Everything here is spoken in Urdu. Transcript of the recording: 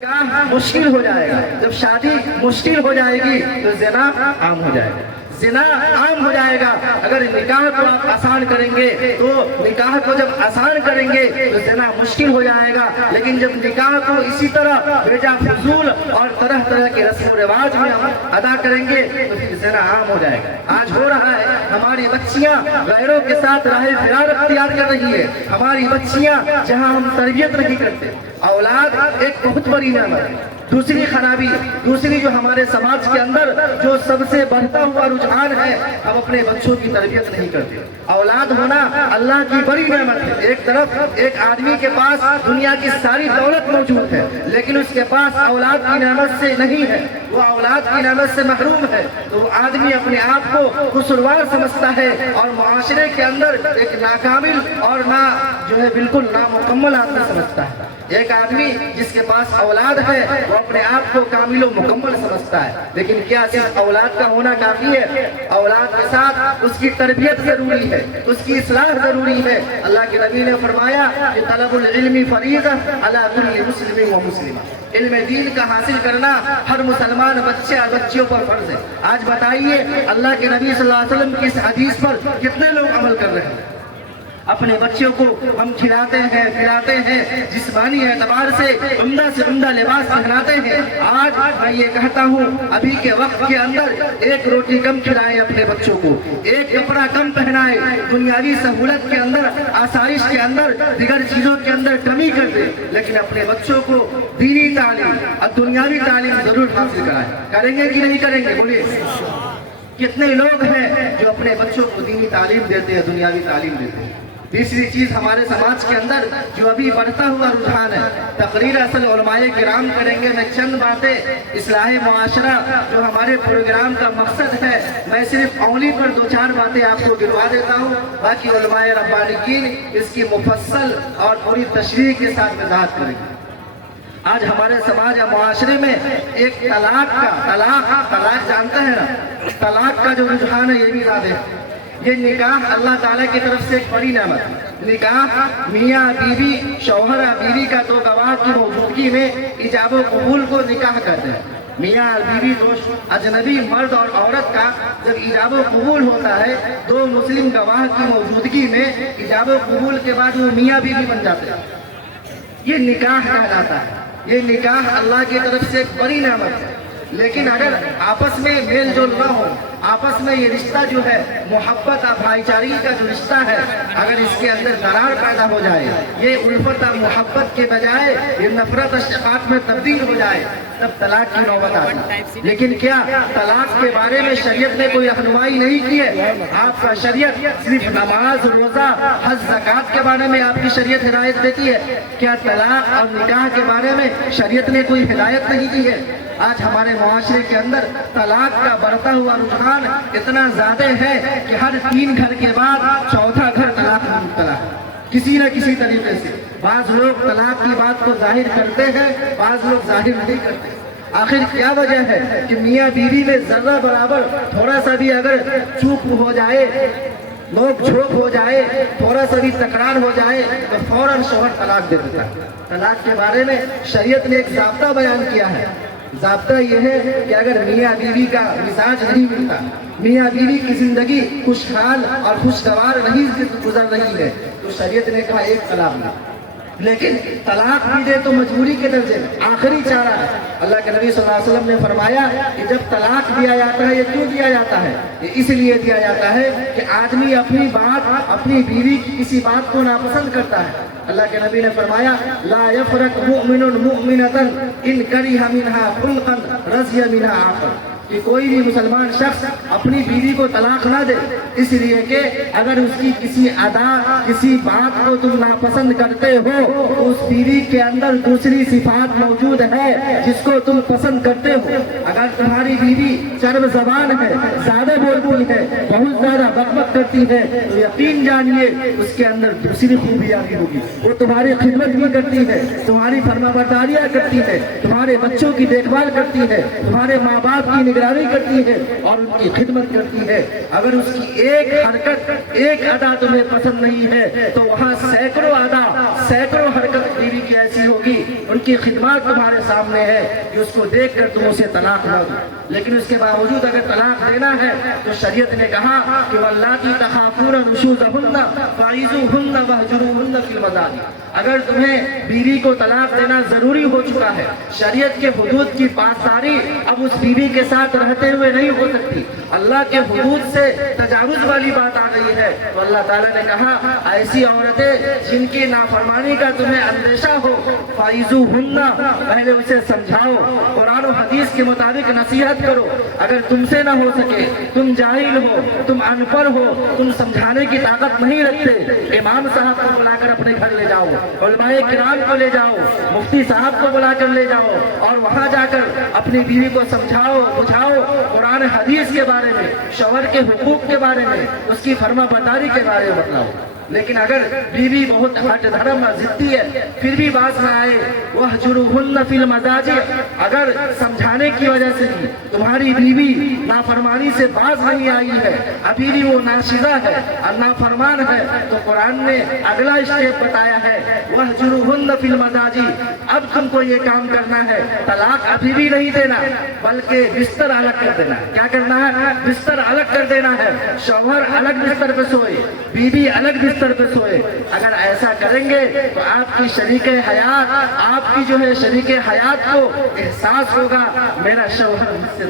نکاح مشکل ہو جائے گا، جب شادی مشکل ہو جائے گی تو زنا عام ہو جائے گا، زنا عام ہو جائے گا۔ اگر نکاح کو آپ آسان کریں گے تو نکاح کو جب آسان کریں گے تو زنا مشکل ہو جائے گا، لیکن جب نکاح کو اسی طرح بیجا فضول اور طرح طرح کے رسم و رواج میں ہم ادا کریں گے تو پھر زنا عام ہو جائے گا۔ آج ہو رہا ہے، ہماری بچیاں غیروں کے ساتھ راہ فرار اختیار کر رہی ہے، ہماری بچیاں جہاں ہم تربیت نہیں کرتے۔ اولاد ایک بہت بڑی نعمت ہے۔ دوسری خرابی، دوسری جو ہمارے سماج کے اندر جو سب سے بڑھتا ہوا رجحان ہے، ہم اپنے بچوں کی تربیت نہیں کرتے۔ اولاد ہونا اللہ کی بڑی نعمت ہے۔ ایک طرف ایک آدمی کے پاس دنیا کی ساری دولت موجود ہے، لیکن اس کے پاس اولاد کی نعمت سے نہیں ہے، وہ اولاد کی نعمت سے محروم ہے، تو وہ آدمی اپنے آپ کو قصوروار سمجھتا ہے اور معاشرے کے اندر ایک ناکامل اور جو ہے بالکل نامکمل آدمی سمجھتا ہے۔ ایک آدمی جس کے پاس اولاد ہے وہ اپنے آپ کو کامل و مکمل سمجھتا ہے، لیکن کیا صرف اولاد کا ہونا کافی ہے؟ اولاد کے ساتھ اس کی تربیت ضروری ہے، اس کی اصلاح ضروری ہے۔ اللہ کے نبی نے فرمایا کہ طلب العلم فریضہ علی کل مسلم و مسلمہ، علم دین کا حاصل کرنا ہر مسلمان بچے اور بچیوں پر فرض ہے۔ آج بتائیے اللہ کے نبی صلی اللہ علیہ وسلم کی اس حدیث پر کتنے لوگ عمل کر رہے ہیں؟ اپنے بچوں کو ہم کھلاتے ہیں پلاتے ہیں، جسمانی اعتبار سے عمدہ لباس پہناتے ہیں۔ آج میں یہ کہتا ہوں، ابھی کے وقت کے اندر ایک روٹی کم کھلائیں اپنے بچوں کو، ایک کپڑا کم پہنائیں، دنیاوی سہولت کے اندر، آسائش کے اندر، دیگر چیزوں کے اندر کمی کر دیں، لیکن اپنے بچوں کو دینی تعلیم اور دنیاوی تعلیم ضرور حاصل کرائیں۔ کریں گے کہ نہیں کریں گے؟ بولیے۔ کتنے لوگ ہیں جو اپنے بچوں کو دینی تعلیم دیتے ہیں، دنیاوی تعلیم دیتے ہیں؟ تیسری چیز ہمارے سماج کے اندر جو ابھی بڑھتا ہوا رجحان ہے، تقریر اصل علماء کرام کریں گے، میں چند باتیں اصلاح معاشرہ جو ہمارے پروگرام کا مقصد ہے، میں صرف انگلی پر دو چار باتیں آپ کو گنوا دیتا ہوں، باقی علماء ربانیین اس کی مفصل اور پوری تشریح کے ساتھ وضاحت کریں گے۔ آج ہمارے سماج اور معاشرے میں ایک طلاق جانتے ہیں نا، طلاق کا جو رجحان ہے یہ بھی زیادہ ہے۔ یہ نکاح اللہ تعالیٰ کی طرف سے ایک بڑی نعمت ہے۔ نکاح میاں بیوی، شوہر بیوی کا دو گواہ کی موجودگی میں ایجاب و قبول کو نکاح کہتے ہیں۔ میاں بیوی دو اجنبی مرد اور عورت کا جب ایجاب و قبول ہوتا ہے، دو مسلم گواہ کی موجودگی میں ایجاب و قبول کے بعد وہ میاں بیوی بن جاتے ہیں، یہ نکاح کہلاتا ہے۔ یہ نکاح اللہ کی طرف سے ایک بڑی نعمت ہے، لیکن اگر آپس میں میل جول نہ ہو، آپس میں یہ رشتہ جو ہے محبت اور بھائی چارگی کا جو رشتہ ہے، اگر اس کے اندر درار پیدا ہو جائے، یہ الفت اور محبت کے بجائے یہ نفرت اور شقاق میں تبدیل ہو جائے، تب طلاق کی نوبت آتی۔ لیکن کیا طلاق کے بارے میں شریعت نے کوئی رہنمائی نہیں کی ہے؟ آپ کا شریعت صرف نماز، روزہ، حج، زکوٰۃ کے بارے میں آپ کی شریعت ہدایت دیتی ہے؟ کیا طلاق اور نکاح کے بارے میں شریعت نے کوئی ہدایت نہیں دی ہے؟ آج ہمارے معاشرے کے اندر طلاق کا بڑھتا ہوا رجحان اتنا زیادہ ہے کہ ہر 3 گھر کے بعد چوتھا گھر طلاق میں مبتلا ہے، کسی نہ کسی طریقے سے۔ بعض لوگ طلاق کی بات کو ظاہر کرتے ہیں، بعض لوگ ظاہر نہیں کرتے۔ آخر کیا وجہ ہے کہ میاں بیوی میں ذرہ برابر تھوڑا سا بھی اگر چوک ہو جائے، نوک جھوک ہو جائے، تھوڑا سا بھی تکرار ہو جائے تو فوراً شوہر طلاق دے دیتا ہے۔ طلاق کے بارے میں شریعت نے ایک ضابطہ بیان کیا ہے۔ ضابطہ یہ ہے کہ اگر میاں بیوی کا مزاج نہیں ملتا، میاں بیوی کی زندگی خوشحال اور خوشگوار نہیں گزر رہی ہے، تو شریعت نے کہا ایک طلاق دے۔ لیکن طلاق بھی دے تو مجبوری کے درجے میں، آخری چارہ ہے۔ اللہ کے نبی صلی اللہ علیہ وسلم نے فرمایا کہ جب طلاق دیا جاتا ہے، یہ کیوں دیا جاتا ہے؟ یہ اس لیے دیا جاتا ہے کہ آدمی اپنی بیوی کی کسی بات کو ناپسند کرتا ہے۔ اللہ کے نبی نے فرمایا لا یفرق مؤمن مؤمنۃ ان کرہ منھا خلقا رضی منھا آخر، کہ کوئی بھی مسلمان شخص اپنی بیوی کو طلاق نہ دے، اس لیے کہ اگر اس کی کسی ادا، کسی بات کو تم ناپسند کرتے ہو تو اس بیوی کے اندر دوسری صفات موجود ہے جس کو تم پسند کرتے ہو۔ اگر تمہاری بیوی چرب زبان ہے، زیادہ بولتی ہے، بہت زیادہ بک کرتی ہے، تو یقین جانیے اس کے اندر دوسری خوبیاں بھی ہوگی۔ وہ تمہاری خدمت بھی کرتی ہے، تمہاری فرما برداریاں کرتی ہے، تمہارے بچوں کی دیکھ بھال کرتی ہے، تمہارے ماں باپ کی نگرانی کرتی ہے اور ان کی خدمت کرتی ہے۔ اگر اس کی ایک حرکت، ایک ادا تمہیں پسند نہیں ہے تو وہاں سینکڑوں ادا، سینکڑوں حرکت بیوی کی ایسی ہوگی ان کی خدمات تمہارے سامنے ہے کہ اس کو دیکھ کر تم اسے طلاق نہ دو. لیکن اس کے باوجود اگر طلاق دینا ہے تو شریعت نے کہا کہ واللاتی تخافون نشوزہن فعظوہن واہجروہن فی المضاجع. اگر تمہیں بیوی کو طلاق دینا ضروری ہو چکا ہے، شریعت کے حدود کی پاسداری اب اس بیوی کے ساتھ رہتے ہوئے نہیں ہو سکتی، اللہ کے حدود سے تجاوز والی بات آ گئی ہے، تو اللہ تعالیٰ نے کہا ایسی عورتیں جن کی نافرمانی کا تمہیں اندیشہ ہو فائزوہن، پہلے اسے سمجھاؤ، قرآن و حدیث کے مطابق نصیحت کرو. اگر تم سے نہ ہو سکے، تم جاہل ہو، تم ان پڑھ ہو، تم سمجھانے کی طاقت نہیں رکھتے، امام صاحب کو بلا کر اپنے گھر لے جاؤ، علماء کرام کو لے جاؤ، مفتی صاحب کو بلا کر لے جاؤ اور وہاں جا کر اپنی بیوی کو سمجھاؤ بجھاؤ، قرآن حدیث کے بارے میں، شوہر کے حقوق کے بارے میں، اس کی فرما برداری کے بارے میں بتلاؤ. لیکن اگر بیوی بہت ہٹ دھرم ضدی ہے پھر بھی بات نہ آئے وَاهْجُرُوهُنَّ فِي الْمَضَاجِعِ، اگر سمجھانے کی وجہ سے بھی تمہاری بیوی نافرمانی سے باز نہیں آئی ہے، ابھی بھی وہ ناشزہ ہے اور نافرمان ہے، تو قرآن نے اگلا اسٹیپ بتایا ہے وَاهْجُرُوهُنَّ فِي الْمَضَاجِعِ. اب تم کو یہ کام کرنا ہے، طلاق ابھی بھی نہیں دینا بلکہ بستر الگ کر دینا. کیا کرنا ہے؟ بستر الگ کر دینا ہے. شوہر الگ بستر پہ سوئے، بیوی الگ بستر پہ سوئے. اگر ایسا کریں گے تو آپ کی شریک حیات، آپ کی جو ہے شریک حیات کو احساس ہوگا میرا شوہر مجھ سے